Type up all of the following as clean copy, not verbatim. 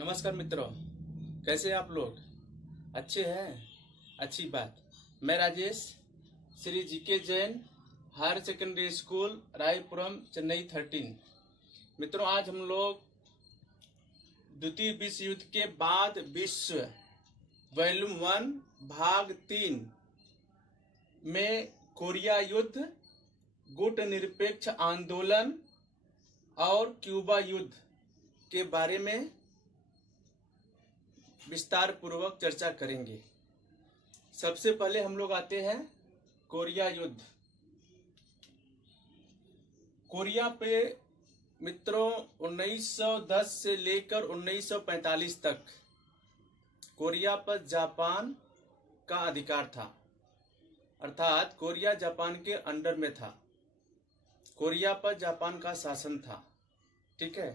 नमस्कार मित्रों, कैसे हैं आप लोग? अच्छे हैं? अच्छी बात। मैं Rajesh, Shri GK Jain higher secondary school Rayapuram Chennai 13। मित्रों, आज हम लोग द्वितीय विश्व युद्ध के बाद विश्व वॉल्यूम 1 भाग 3 में कोरिया युद्ध, गुट निरपेक्ष आंदोलन और क्यूबा युद्ध के बारे में विस्तार पूर्वक चर्चा करेंगे। सबसे पहले हम लोग आते हैं कोरिया युद्ध। कोरिया पे मित्रों 1910 से लेकर 1945 तक कोरिया पर जापान का अधिकार था, अर्थात कोरिया जापान के अंडर में था। कोरिया पर जापान का शासन था। ठीक है।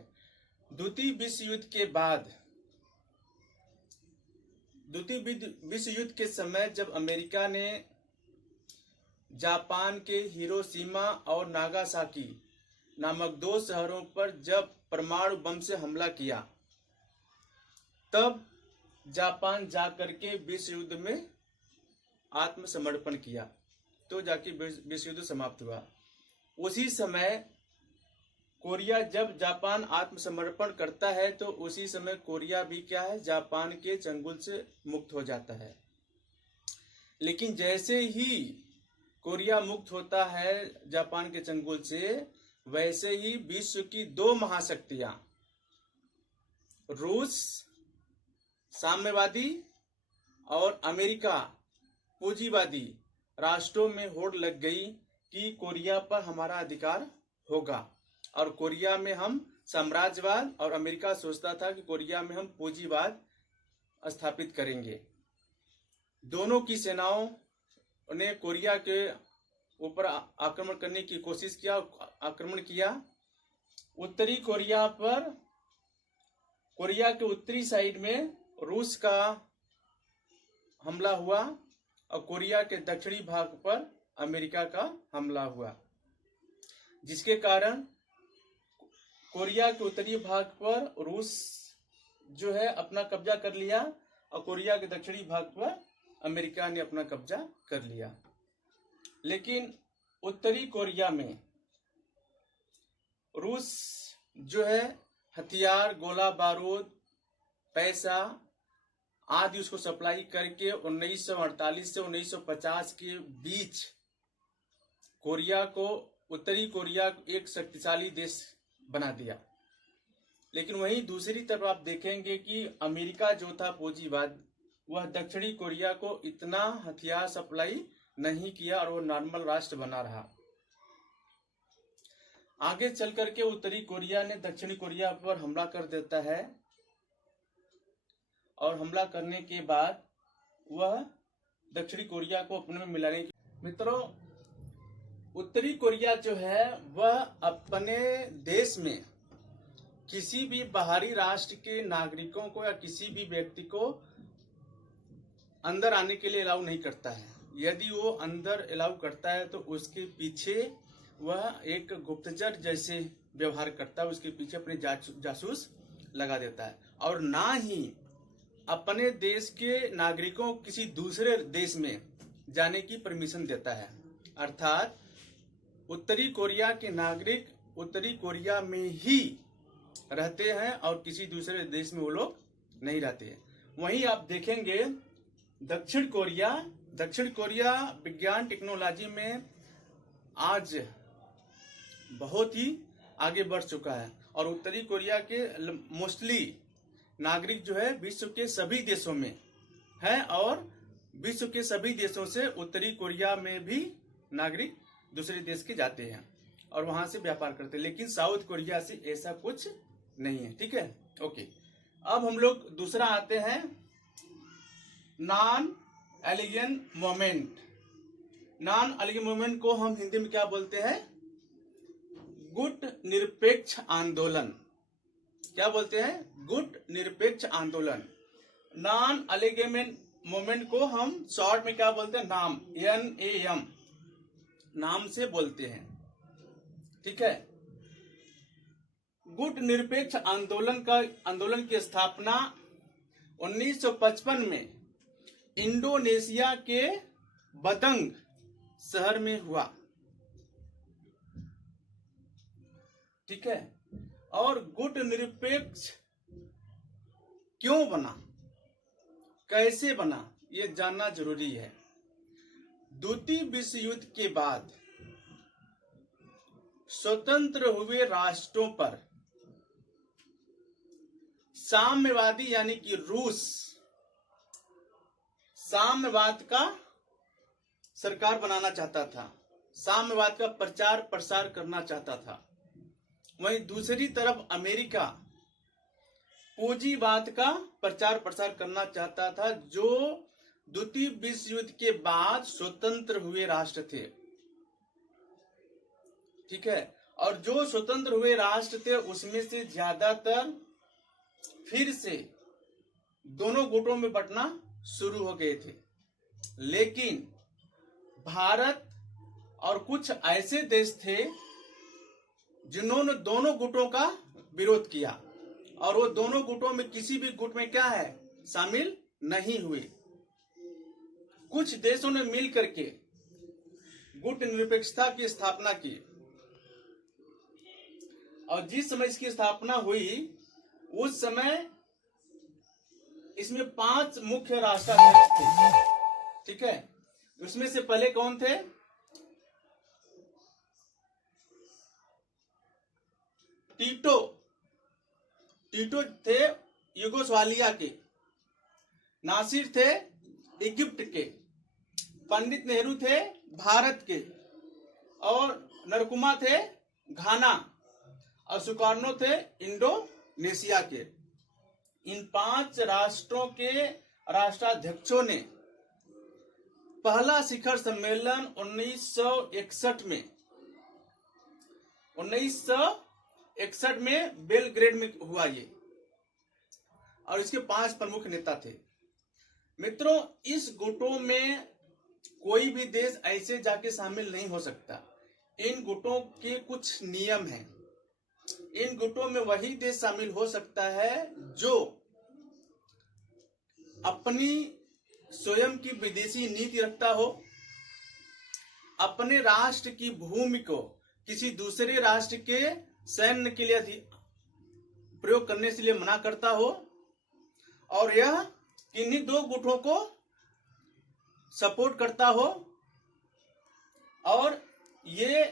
द्वितीय विश्व युद्ध के बाद, द्वितीय विश्व युद्ध के समय जब अमेरिका ने जापान के हिरोशिमा और नागासाकी नामक 2 शहरों पर जब परमाणु बम से हमला किया, तब जापान जाकर के विश्व युद्ध में आत्मसमर्पण किया, तो जाके विश्व युद्ध समाप्त हुआ। उसी समय कोरिया, जब जापान आत्मसमर्पण करता है तो उसी समय कोरिया भी क्या है, जापान के चंगुल से मुक्त हो जाता है। लेकिन जैसे ही कोरिया मुक्त होता है जापान के चंगुल से, वैसे ही विश्व की 2 महाशक्तियां, रूस साम्यवादी और अमेरिका पूंजीवादी राष्ट्रों में होड़ लग गई कि कोरिया पर हमारा अधिकार होगा और कोरिया में हम साम्राज्यवाद, और अमेरिका सोचता था कि कोरिया में हम पूंजीवाद स्थापित करेंगे। दोनों की सेनाओं ने कोरिया के ऊपर आक्रमण करने की कोशिश किया, आक्रमण किया। उत्तरी कोरिया पर, कोरिया के उत्तरी साइड में रूस का हमला हुआ और कोरिया के दक्षिणी भाग पर अमेरिका का हमला हुआ, जिसके कारण कोरिया के उत्तरी भाग पर रूस जो है अपना कब्जा कर लिया और कोरिया के दक्षिणी भाग पर अमेरिका ने अपना कब्जा कर लिया। लेकिन उत्तरी कोरिया में रूस जो है हथियार, गोला बारूद, पैसा आदि उसको सप्लाई करके 1948 से 1950 के बीच कोरिया को, उत्तरी कोरिया को एक शक्तिशाली देश बना दिया। लेकिन वहीं दूसरी तरफ आप देखेंगे कि अमेरिका जो था पूंजीवाद, वह दक्षिणी कोरिया को इतना हथियार सप्लाई नहीं किया और वो नॉर्मल राष्ट्र बना रहा। आगे चल करके उत्तरी कोरिया ने दक्षिणी कोरिया पर हमला कर देता है और हमला करने के बाद वह दक्षिणी कोरिया को अपने में मिलाने की। मित्रों, उत्तरी कोरिया जो है वह अपने देश में किसी भी बाहरी राष्ट्र के नागरिकों को या किसी भी व्यक्ति को अंदर आने के लिए अलाउ नहीं करता है। यदि वो अंदर अलाउ करता है तो उसके पीछे वह एक गुप्तचर जैसे व्यवहार करता है, उसके पीछे अपने जासूस लगा देता है और ना ही अपने देश के नागरिकों को किसी दूसरे देश में जाने की परमिशन देता है। अर्थात उत्तरी कोरिया के नागरिक उत्तरी कोरिया में ही रहते हैं और किसी दूसरे देश में वो लोग नहीं रहते हैं। वहीं आप देखेंगे दक्षिण कोरिया विज्ञान टेक्नोलॉजी में आज बहुत ही आगे बढ़ चुका है और उत्तरी कोरिया के मोस्टली नागरिक जो है विश्व के सभी देशों में है और विश्व के सभी देशों से उत्तरी कोरिया में भी नागरिक दूसरे देश के जाते हैं और वहां से व्यापार करते हैं। लेकिन साउथ कोरिया से ऐसा कुछ नहीं है। ठीक है, ओके। अब हम लोग दूसरा आते हैं, non alien movement. Non alien movement को हम हिंदी में क्या बोलते हैं? गुट निरपेक्ष आंदोलन। क्या बोलते हैं? गुट निरपेक्ष आंदोलन। नॉन एलियन मूवमेंट को हम शॉर्ट में क्या बोलते हैं? नाम, NAM नाम से बोलते हैं। ठीक है। गुट निरपेक्ष आंदोलन की स्थापना 1955 में इंडोनेशिया के बदंग शहर में हुआ। ठीक है, और गुट निरपेक्ष क्यों बना, कैसे बना, ये जानना जरूरी है। द्वितीय विश्व युद्ध के बाद स्वतंत्र हुए राष्ट्रों पर साम्यवादी यानी कि रूस साम्यवाद का सरकार बनाना चाहता था, साम्यवाद का प्रचार प्रसार करना चाहता था। वहीं दूसरी तरफ अमेरिका पूंजीवाद का प्रचार प्रसार करना चाहता था, जो द्वितीय विश्व युद्ध के बाद स्वतंत्र हुए राष्ट्र थे। ठीक है, और जो स्वतंत्र हुए राष्ट्र थे उसमें से ज्यादातर फिर से दोनों गुटों में बंटना शुरू हो गए थे। लेकिन भारत और कुछ ऐसे देश थे जिन्होंने दोनों गुटों का विरोध किया, और वो दोनों गुटों में किसी भी गुट में क्या है, शामिल नहीं हुए। कुछ देशों ने मिल करके गुट निरपेक्षता की स्थापना की, और जिस समय इसकी स्थापना हुई उस समय इसमें 5 मुख्य राष्ट्राध्यक्ष थे। ठीक है, उसमें से पहले कौन थे? टीटो थे युगोस्लाविया के, नासिर थे इजिप्ट के, पंडित नेहरू थे भारत के, और नरकुमा थे घाना, और सुकार्नो थे इंडोनेशिया के। इन 5 राष्ट्रों के राष्ट्राध्यक्षों ने पहला शिखर सम्मेलन 1961 में बेलग्रेड में हुआ ये, और इसके 5 प्रमुख नेता थे। मित्रों, इस गुटों में कोई भी देश ऐसे जाके शामिल नहीं हो सकता। इन गुटों के कुछ नियम हैं। इन गुटों में वही देश शामिल हो सकता है जो अपनी स्वयं की विदेशी नीति रखता हो, अपने राष्ट्र की भूमि को किसी दूसरे राष्ट्र के सैन्य के लिए प्रयोग करने के लिए मना करता हो, और यह किन्हीं 2 गुटों को सपोर्ट करता हो, और ये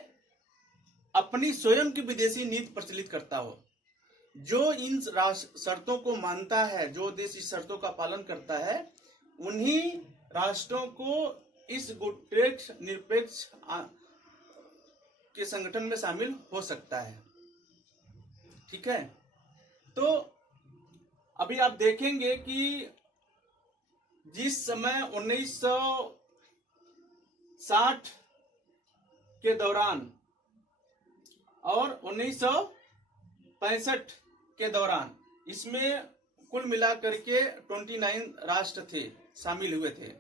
अपनी स्वयं की विदेशी नीति प्रचलित करता हो। जो इन शर्तों को मानता है, जो देश इस शर्तों का पालन करता है, उन्हीं राष्ट्रों को इस गुट निरपेक्ष के संगठन में शामिल हो सकता है। ठीक है, तो अभी आप देखेंगे कि जिस समय 1960 के दौरान और 1965 के दौरान इसमें कुल मिलाकर के 29 राष्ट्र थे, शामिल हुए थे,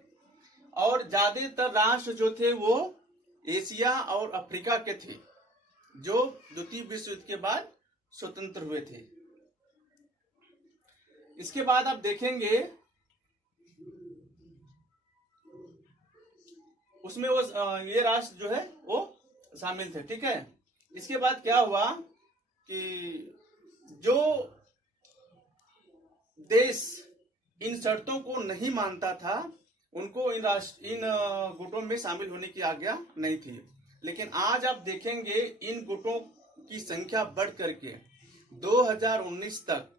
और ज्यादातर राष्ट्र जो थे वो एशिया और अफ्रीका के थे, जो द्वितीय विश्व युद्ध के बाद स्वतंत्र हुए थे। इसके बाद आप देखेंगे उसमें वो ये राष्ट्र जो है वो शामिल थे। ठीक है, इसके बाद क्या हुआ कि जो देश इन शर्तों को नहीं मानता था उनको इन गुटों में शामिल होने की आज्ञा नहीं थी। लेकिन आज आप देखेंगे इन गुटों की संख्या बढ़ करके 2019 तक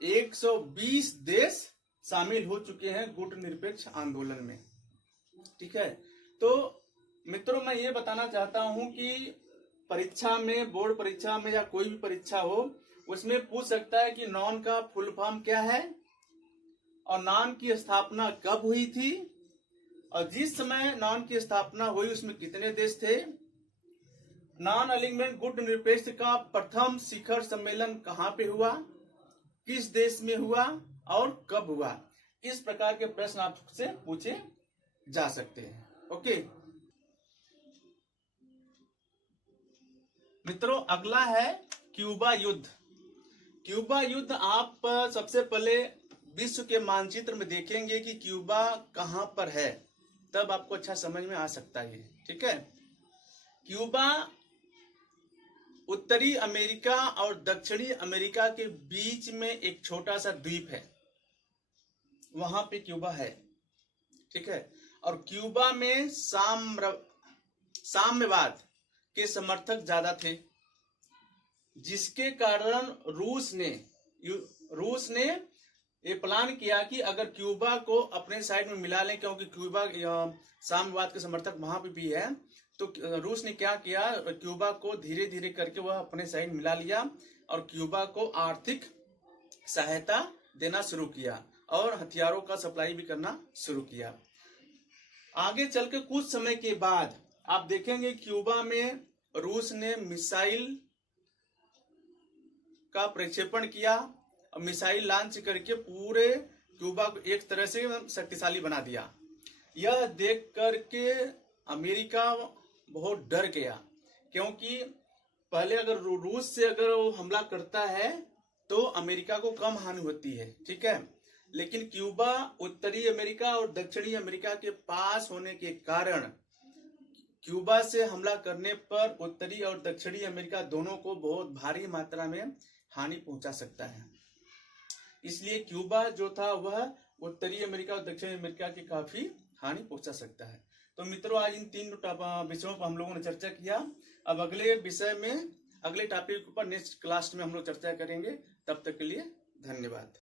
120 देश शामिल हो चुके हैं गुट निरपेक्ष आंदोलन में। ठीक है, तो मित्रों मैं ये बताना चाहता हूं कि परीक्षा में, बोर्ड परीक्षा में या कोई भी परीक्षा हो, उसमें पूछ सकता है कि नॉन का फुल फॉर्म क्या है और नॉन की स्थापना कब हुई थी, और जिस समय नॉन की स्थापना हुई उसमें कितने देश थे, नॉन अलिग्नमेंट गुट निरपेक्ष का प्रथम शिखर सम्मेलन कहां पे हुआ, किस देश में हुआ और कब हुआ। इस प्रकार के प्रश्न आपसे पूछे जा सकते हैं। ओके मित्रों, अगला है क्यूबा युद्ध। क्यूबा युद्ध आप सबसे पहले विश्व के मानचित्र में देखेंगे कि क्यूबा कहां पर है, तब आपको अच्छा समझ में आ सकता है। ठीक है, क्यूबा उत्तरी अमेरिका और दक्षिणी अमेरिका के बीच में एक छोटा सा द्वीप है, वहां पे क्यूबा है। ठीक है, और क्यूबा में साम्यवाद के समर्थक ज्यादा थे, जिसके कारण रूस ने ये प्लान किया कि अगर क्यूबा को अपने साइड में मिला लें, क्योंकि क्यूबा साम्यवाद के समर्थक वहां पे भी है, तो रूस ने क्या किया, क्यूबा को धीरे धीरे करके वह अपने साइड मिला लिया और क्यूबा को आर्थिक सहायता देना शुरू किया और हथियारों का सप्लाई भी करना शुरू किया। आगे चल के कुछ समय के बाद आप देखेंगे क्यूबा में रूस ने मिसाइल का प्रक्षेपण किया और मिसाइल लॉन्च करके पूरे क्यूबा को एक तरह से शक्तिशाली बना दिया। यह देख करके अमेरिका बहुत डर गया, क्योंकि पहले अगर रूस से अगर वो हमला करता है तो अमेरिका को कम हानि होती है। ठीक है, लेकिन क्यूबा उत्तरी अमेरिका और दक्षिणी अमेरिका के पास होने के कारण क्यूबा से हमला करने पर उत्तरी और दक्षिणी अमेरिका दोनों को बहुत भारी मात्रा में हानि पहुंचा सकता है। इसलिए क्यूबा जो था वह उत्तरी अमेरिका और दक्षिणी अमेरिका की काफी हानि पहुंचा सकता है। तो मित्रों, आज इन 3 विषयों पर हम लोगों ने चर्चा किया। अब अगले विषय में, अगले टॉपिक पर नेक्स्ट क्लास में हम लोग चर्चा करेंगे। तब तक के लिए धन्यवाद।